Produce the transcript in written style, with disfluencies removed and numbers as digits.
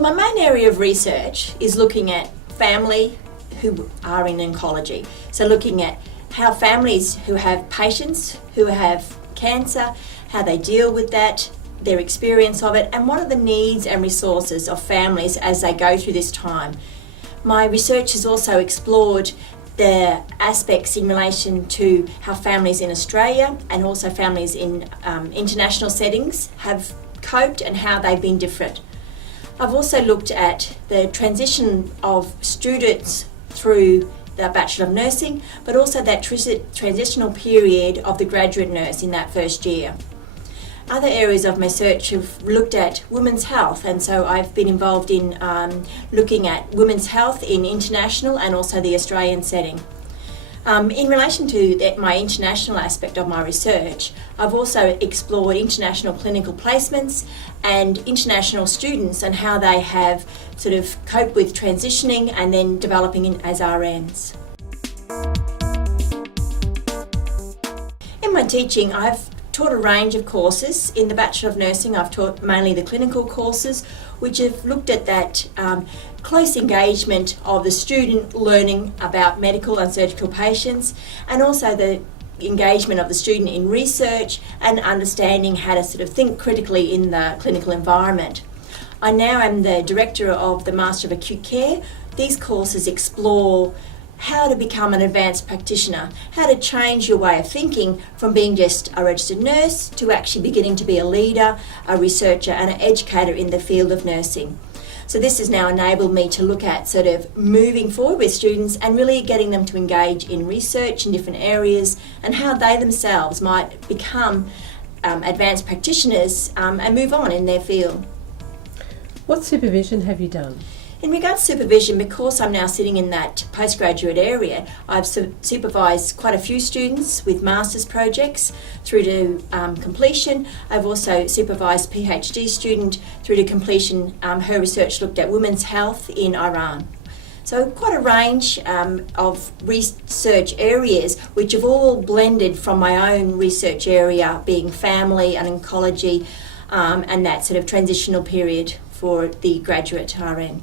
Well, my main area of research is looking at family who are in oncology. So looking at how families who have patients who have cancer, how they deal with that, their experience of it, and what are the needs and resources of families as they go through this time. My research has also explored the aspects in relation to how families in Australia and also families in international settings have coped and how they've been different. I've also looked at the transition of students through the Bachelor of Nursing, but also that transitional period of the graduate nurse in that first year. Other areas of my research have looked at women's health, and so I've been involved in looking at women's health in international and also the Australian setting. In relation to my international aspect of my research, I've also explored international clinical placements and international students and how they have sort of coped with transitioning and then developing as RNs. In my teaching, I've taught a range of courses. In the Bachelor of Nursing, I've taught mainly the clinical courses, which have looked at that close engagement of the student learning about medical and surgical patients, and also the engagement of the student in research and understanding how to sort of think critically in the clinical environment. I now am the Director of the Master of Acute Care. These courses explore how to become an advanced practitioner, how to change your way of thinking from being just a registered nurse to actually beginning to be a leader, a researcher and an educator in the field of nursing. So this has now enabled me to look at sort of moving forward with students and really getting them to engage in research in different areas and how they themselves might become advanced practitioners and move on in their field. What supervision have you done? In regards to supervision, because I'm now sitting in that postgraduate area, I've supervised quite a few students with master's projects through to completion. I've also supervised a PhD student through to completion. Her research looked at women's health in Iran. So quite a range of research areas which have all blended from my own research area being family and oncology and that sort of transitional period for the graduate RN.